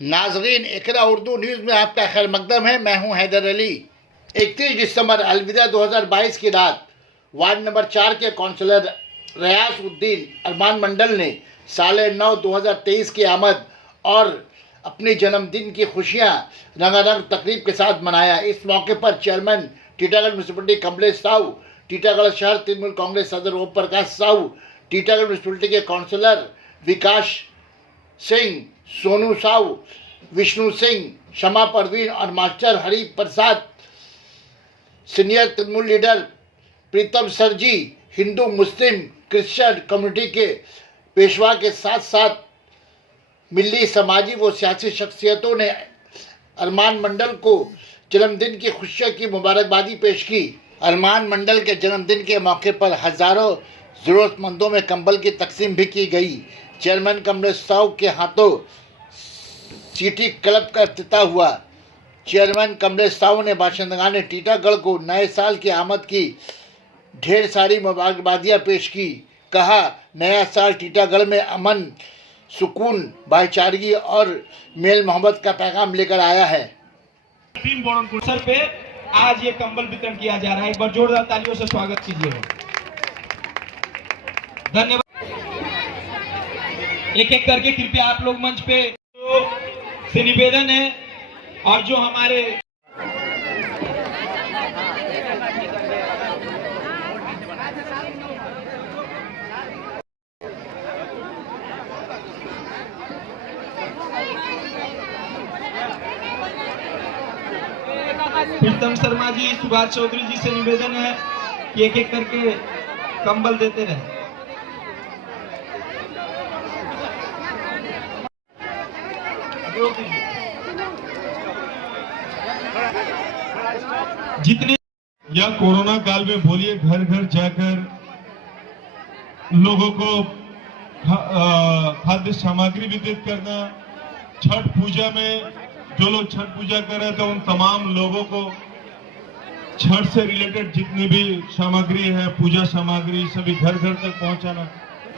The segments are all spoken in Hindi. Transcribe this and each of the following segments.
नाजरीन, इकरा उर्दू न्यूज़ में आपका खैर मकदम है। मैं हूं हैदर अली। 31 दिसंबर अलविदा 2022 की रात वार्ड नंबर 4 के काउंसलर रियाज उद्दीन अरमान मंडल ने साल 9 2023 की आमद और अपने जन्मदिन की खुशियां रंगारंग तकरीब के साथ मनाया। इस मौके पर चेयरमैन टीटागढ़ म्यूनसिपलिटी कमलेश साहू, टीटागढ़ शहर तृणमूल कांग्रेस सदर ओम प्रकाश साहू, टीटागढ़ म्यूनसिपलिटी के काउंसलर विकास सिंह, सोनू साहू, विष्णु सिंह, शमा परवीन और master Hari Prasad, senior Trinamool leader प्रीतम सर जी, हिंदू मुस्लिम क्रिश्चियन कम्युनिटी के पेशवा के साथ साथ मिली समाजी व सियासी शख्सियतों ने अरमान मंडल को जन्मदिन की खुशियों की मुबारकबादी पेश की। अरमान मंडल के जन्मदिन के मौके पर हजारों ज़रूरतमंदों में कंबल की तकसीम भी की गई। चेयरमैन कमलेश साहू के हाथों सिटी क्लब का इफ्तिताह हुआ। चेयरमैन कमलेश साहू ने बाशिंदगान ने टीटागढ़ को नए साल की आमद की ढेर सारी मुबारकबादियाँ पेश की। कहा, नया साल टीटागढ़ में अमन, सुकून, भाईचारगी और मेल मोहब्बत का पैगाम लेकर आया है। टीम बोरन सर पे आज ये कंबल वितरण किया जा रहा है। एक बार जोरदार तालियों से स्वागत कीजिए। धन्यवाद। एक एक करके कृपया आप लोग मंच पे से निवेदन है और जो हमारे प्रीतम शर्मा जी, सुभाष चौधरी जी से निवेदन है कि एक एक करके कंबल देते रहे। जितने या कोरोना काल में बोलिए घर घर जाकर लोगों को खाद्य सामग्री वितरित करना, छठ पूजा में जो लोग छठ पूजा कर रहे थे उन तमाम लोगों को छठ से रिलेटेड जितनी भी सामग्री है, पूजा सामग्री, सभी घर घर तक पहुंचाना,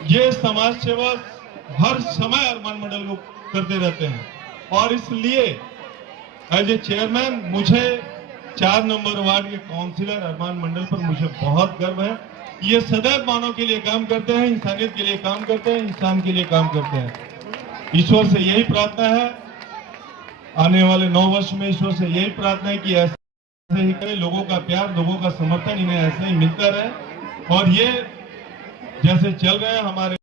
ये समाज सेवा हर समय अरमान मंडल को करते रहते हैं। और इसलिए एज ए चेयरमैन मुझे 4 नंबर वार्ड के काउंसिलर अरमान मंडल पर मुझे बहुत गर्व है। ये सदैव मानव के लिए काम करते हैं, इंसानियत के लिए काम करते हैं, इंसान के लिए काम करते हैं। ईश्वर से यही प्रार्थना है, आने वाले 9 वर्ष में ईश्वर से यही प्रार्थना है कि ऐसे ही करें, लोगों का प्यार, लोगों का समर्थन इन्हें ऐसे ही मिलता रहे। और ये जैसे चल रहे हैं हमारे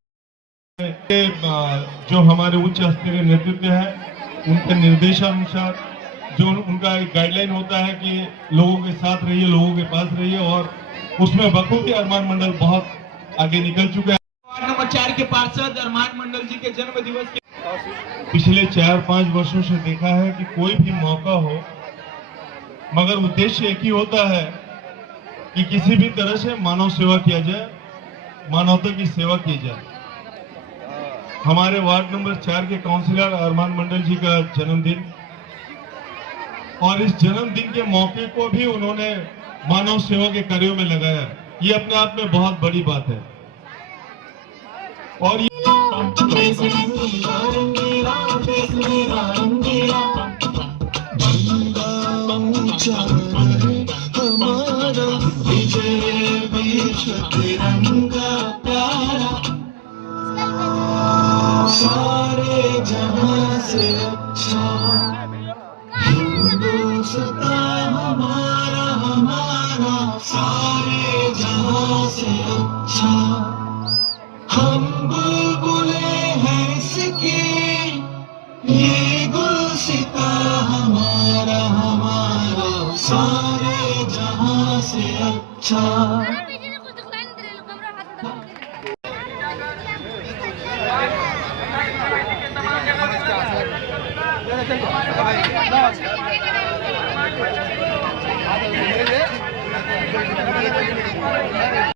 जो हमारे उच्च स्तरीय नेतृत्व है उनके निर्देशानुसार जो उनका एक गाइडलाइन होता है कि लोगों के साथ रहिए, लोगों के पास रहिए, और उसमें बखूबी अरमान मंडल बहुत आगे निकल चुका है। वार्ड नंबर 4 के पार्षद अरमान मंडल जी के जन्म दिवस के पिछले 4-5 वर्षों से देखा है कि कोई भी मौका हो, मगर उद्देश्य एक ही होता है कि किसी भी तरह से मानव सेवा किया जाए, मानवता की सेवा की जाए। हमारे वार्ड नंबर 4 के काउंसिलर अरमान मंडल जी का जन्मदिन, और इस जन्मदिन के मौके को भी उन्होंने मानव सेवा के कार्यों में लगाया। ये अपने आप में बहुत बड़ी बात है। और सारे जहां से अच्छा हिंदुस्तान हमारा हमारा, सारे जहां से अच्छा हम बुलबुले हैं इसकी, ये गुलसिता हमारा हमारा, सारे जहां से अच्छा।